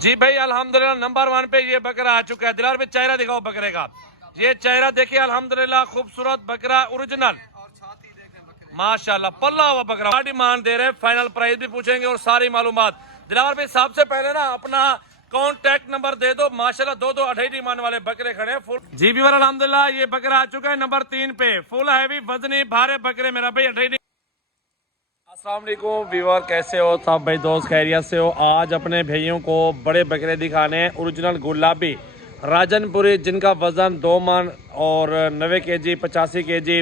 जी भाई अल्हम्दुलिल्लाह नंबर 1 पे ये बकरा आ चुका है। दिलार पे चेहरा दिखाओ बकरे का। ये चेहरा देखिए अल्हम्दुलिल्लाह खूबसूरत बकरा ओरिजिनल माशाल्लाह पल्ला हुआ बकरा। डिमांड दे रहे हैं, फाइनल प्राइस भी पूछेंगे और सारी मालूमात। दिलावर भाई सबसे पहले ना अपना कॉन्टैक्ट नंबर दे दो। माशाल्लाह दो अढ़ाई डिमांड वाले बकरे खड़े हैं फुल। जी भी अल्हम्दुलिल्लाह ये बकरा आ चुका है नंबर 3 पे। फुल हैवी वजनी भारे बकरे मेरा भाई अढ़ाई। अस्सलाम वालेकुम व्यूअर, कैसे हो सब भाई दोस्त, खैरियत से हो। आज अपने भाइयों को बड़े बकरे दिखाने हैं ओरिजिनल गुलाबी राजनपुरी, जिनका वजन 2 मन और 90 केजी 85 केजी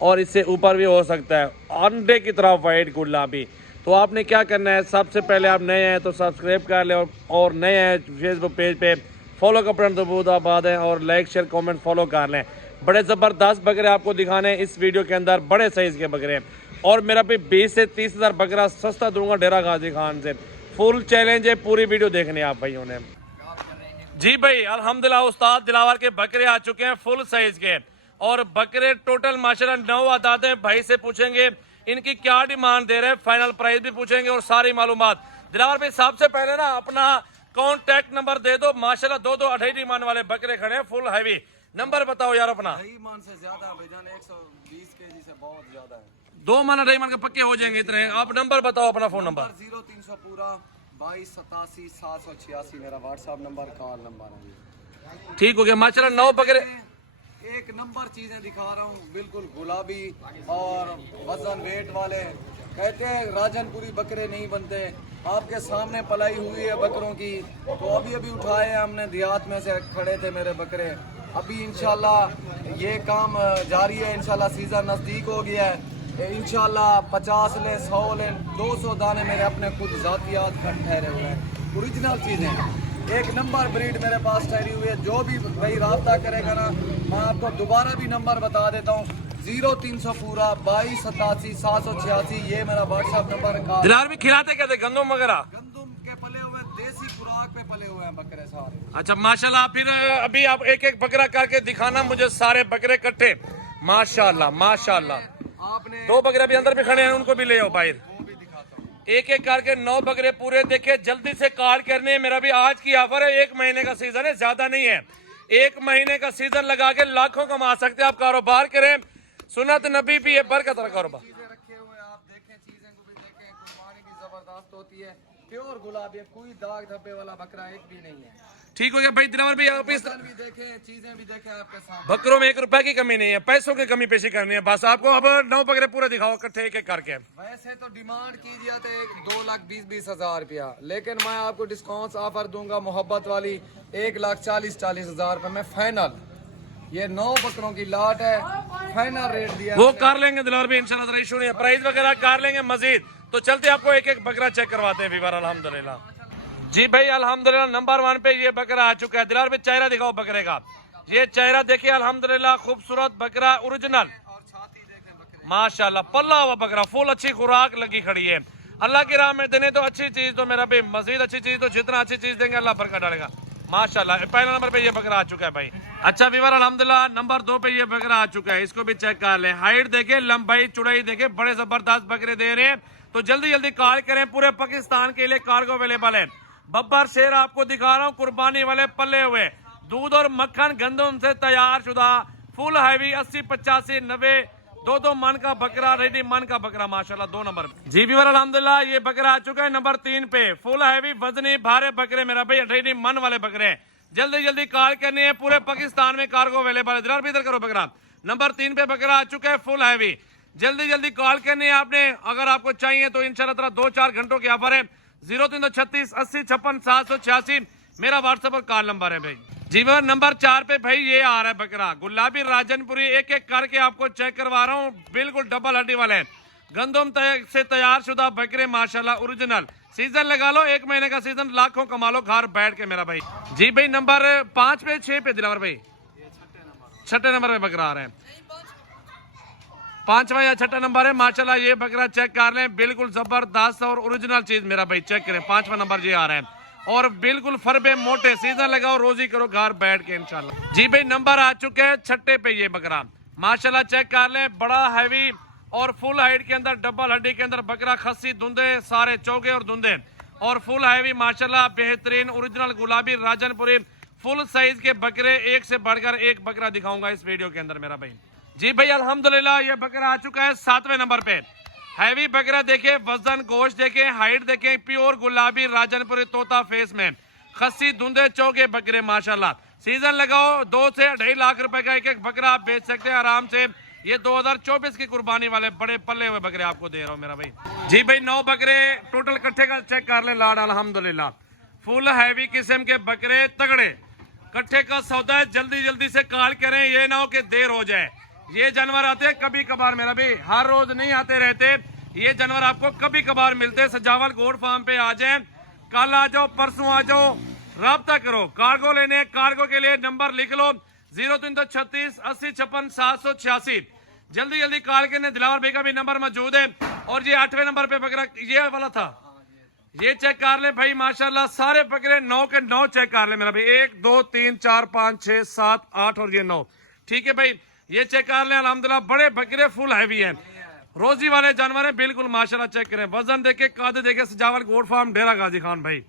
और इससे ऊपर भी हो सकता है। अंडे की तरह वाइट गुलाबी। तो आपने क्या करना है, सबसे पहले आप नए हैं तो सब्सक्राइब कर लें और नए हैं फेसबुक पेज पे फॉलो का बटन दबाद है और लाइक शेयर कमेंट फॉलो कर लें। बड़े ज़बरदस्त बकरे आपको दिखाने हैं इस वीडियो के अंदर, बड़े साइज़ के बकरे। और मेरा भी 20 से 30 हज़ार बकरा सस्ता दूंगा डेरा गाजी खान से। फुल चैलेंज है, पूरी वीडियो देखनी है आप भाइयों ने। जी भाई अल्हम्दुलिल्लाह उस्ताद दिलावर के बकरे आ चुके हैं फुल साइज के। और बकरे टोटल माशाल्लाह 9 आदाद हैं। भाई से पूछेंगे इनकी क्या डिमांड दे रहे हैं, फाइनल प्राइस भी पूछेंगे और सारी मालूमात। दिलावर भाई सबसे पहले ना अपना कॉन्टैक्ट नंबर दे दो। माशाल्लाह दो अढ़ाई डिमांड वाले बकरे खड़े हैं फुल हैवी। नंबर बताओ यार अपना। मान से ज्यादा भाईजान 120 केजी से बहुत ज्यादा है। 2 मन अढ़ाई मन के पक्के हो जाएंगे इतने। आप नंबर बताओ अपना, फोन नंबर 0300 पूरा 22 87 786 मेरा व्हाट्सएप नंबर, कॉल नंबर है। ठीक हो गया माशाल्लाह 9 बकरे। एक नंबर चीजें दिखा रहा हूँ, बिल्कुल गुलाबी और वजन वेट वाले। कहते हैं राजनपुरी बकरे नहीं बनते, आपके सामने पलाई हुई है बकरों की। तो अभी उठाए हैं हमने, देहात में से खड़े थे मेरे बकरे। अभी इंशाल्लाह ये काम जारी है। इंशाल्लाह सीजन नजदीक हो गया है। इंशाल्लाह 50 ले 100 ले 200 दाने मेरे अपने खुद जातियात खंड ठहरे हुए हैं। ओरिजिनल चीजें एक नंबर ब्रीड मेरे पास ठहरी हुई है। जो भी भाई रब्ता करेगा ना, मैं आपको दोबारा भी नंबर बता देता हूँ। 0300 पूरा 22 87 786 ये मेरा व्हाट्सएप नंबर है। दिलार भी खिलाते क्या थे, गंदम वगैरह? गंदम के पले हुए देसी खुराक पे पले हुए हैं बकरे सारे। अच्छा माशाल्लाह। फिर अभी आप एक एक बकरा करके दिखाना मुझे, सारे बकरे इकट्ठे। माशाल्लाह माशाल्लाह। आपने 2 बकरे अभी अंदर भी खड़े हैं, उनको भी ले आओ बाहर। एक एक करके 9 बकरे पूरे देखे, जल्दी से कार्ड करने हैं। मेरा भी आज की ऑफर है, 1 महीने का सीजन है, ज्यादा नहीं है। 1 महीने का सीजन लगा के लाखों कमा सकते हैं आप। कारोबार करें, सुन्नत नबी भी है, बरकत का कारोबार। चीजें रखे हुए आप देखें, चीजें को भी देखें। कुर्बानी भी जबरदस्त होती है, प्योर गुलाबी, कोई दाग धब्बे वाला बकरा एक भी नहीं है। ठीक हो गया भाई दिलावर भाई। आप इस भी देखें, चीजें भी देखें आपके सामने। बकरों में 1 रुपए की कमी नहीं है, पैसों की कमी पेशी करनी है बस आपको। अब 9 बकरे पूरे दिखाओ इकट्ठे एक एक करके। वैसे तो डिमांड कीजिए तो 2,20,20 हज़ार रुपया, लेकिन मैं आपको डिस्काउंट ऑफर दूंगा मोहब्बत वाली 1,40,40 हज़ार रुपये में फाइनल। ये 9 बकरों की लाट है, फाइनल रेट दिया वो कर लेंगे दिलावर भाई इंशाल्लाह। इशू नहीं है, प्राइस वगैरह कर लेंगे मजीद। तो चलते आपको एक एक बकरा चेक करवाते हैं वीवर। अल्हम्दुलिल्लाह जी भाई अल्हम्दुलिल्लाह नंबर 1 पे ये बकरा आ चुका है। दिलावर भाई चेहरा दिखाओ बकरे का। ये चेहरा देखिए अल्हम्दुलिल्लाह खूबसूरत बकरा ओरिजिनल माशाल्लाह पल्ला हुआ बकरा। फुल अच्छी खुराक लगी खड़ी है। अल्लाह की राह में देने तो अच्छी चीज, तो मेरा भाई मजीद अच्छी चीज, तो जितना अच्छी चीज देंगे अल्लाह बरकत डालेगा माशाल्लाह। पहला नंबर पे ये बकरा आ चुका है भाई। अच्छा वीवर अल्हम्दुलिल्लाह नंबर 2 पे ये बकरा आ चुका है, इसको भी चेक कर ले। हाइट देखे, लंबाई चौड़ाई देखे, बड़े जबरदस्त बकरे दे रहे हैं। तो जल्दी जल्दी कॉल करें, पूरे पाकिस्तान के लिए कार्गो अवेलेबल है। बब्बर शेर आपको दिखा रहा हूँ, कुर्बानी वाले पल्ले हुए, दूध और मक्खन गंदम से तैयार शुदा, फुल हैवी 80 85 90 2 मन का बकरा, रेडी मन का बकरा माशाल्लाह 2 नंबर। जी व्यूअर अल्हम्दुलिल्लाह ये बकरा आ चुका है नंबर 3 पे। फुल हैवी वजनी भारे बकरे मेरा भाई रेडी मन वाले बकरे हैं। जल्दी जल्दी कॉल करनी है, पूरे पाकिस्तान में कार्गो अवेलेबल है। दिलार भी इधर करो बकरा। नंबर 3 पे बकरा आ चुका है फुल हैवी। जल्दी जल्दी कॉल करनी है आपने, अगर आपको चाहिए तो इंशाल्लाह 2-4 घंटों की ऑफर है। 0336 80 56 786 मेरा व्हाट्सएप और कॉल नंबर है भाई। जी वो नंबर 4 पे भाई ये आ रहा है बकरा गुलाबी राजनपुरी। एक एक करके आपको चेक करवा रहा हूँ, बिल्कुल डबल हड्डी वाले गंदम से तैयार शुदा बकरे माशाल्लाह ओरिजिनल। सीजन लगा लो, 1 महीने का सीजन, लाखों कमा लो घर बैठ के मेरा भाई। जी भाई नंबर 5 पे 6 पे दिलावर भाई, 6ठे नंबर पे बकरा आ रहे हैं। 5वां या 6ठा नंबर है माशाल्लाह। ये बकरा चेक कर लें, बिल्कुल जबरदस्त और ओरिजिनल चीज मेरा भाई चेक करें। 5वां नंबर ये आ रहा है और बिल्कुल फरबे मोटे, सीजन लगाओ रोजी करो घर बैठ के इंशाल्लाह। जी भाई नंबर आ चुके हैं 6ठे पे ये बकरा माशाल्लाह। चेक कर लें, बड़ा हैवी और फुल हाइट के अंदर, डबल हड्डी के अंदर बकरा, खस्सी धुंधे, सारे चौके और धुंधे, और फुल हैवी माशाल्लाह बेहतरीन ओरिजिनल गुलाबी राजनपुरी फुल साइज के बकरे, एक से बढ़कर एक बकरा दिखाऊंगा इस वीडियो के अंदर मेरा भाई। जी भाई अल्हम्दुलिल्लाह ये बकरा आ चुका है 7वें नंबर पे। हैवी बकरा देखे, वजन गोश्त देखे, हाइट देखे, प्योर गुलाबी राजनपुरी तोता फेस में, खस्सी धुंधे चौके बकरे माशाल्लाह। सीजन लगाओ 2 से 2.5 लाख रुपए का एक एक बकरा आप बेच सकते हैं आराम से। ये 2024 की कुर्बानी वाले बड़े पल्ले हुए बकरे आपको दे रहा हूँ मेरा भाई। जी भाई 9 बकरे टोटल कट्ठे का चेक कर ले लाड अल्हम्दुलिल्लाह। फुल हैवी किस्म के बकरे तगड़े, कट्ठे का सौदा है, जल्दी जल्दी से कॉल करें, ये ना हो कि देर हो जाए। ये जानवर आते हैं कभी कभार मेरा भाई, हर रोज नहीं आते रहते। ये जानवर आपको कभी कभार मिलते हैं। सजावल गोड फार्म पे आ जाए, कल आ जाओ, परसों आ जाओ, राब्ता करो। कार्गो लेने, कार्गो के लिए नंबर लिख लो 0336 80 56 786। जल्दी जल्दी कॉल करने। दिलावर भाई का भी नंबर मौजूद है। और ये 8वें नंबर पे बकरा ये वाला था, ये चेक कर ले भाई माशाल्लाह। सारे बकरे 9 के 9 चेक कर ले मेरा भाई। 1 2 3 4 5 6 7 8 और ये 9। ठीक है भाई, ये चेक कर ले अल्हम्दुलिल्लाह। बड़े बकरे फुल हैवी हैं, रोजी वाले जानवर हैं बिल्कुल माशाल्लाह। चेक करें, वजन देखे, काद देखे, सजावल गोड फार्म डेरा गाजी खान भाई।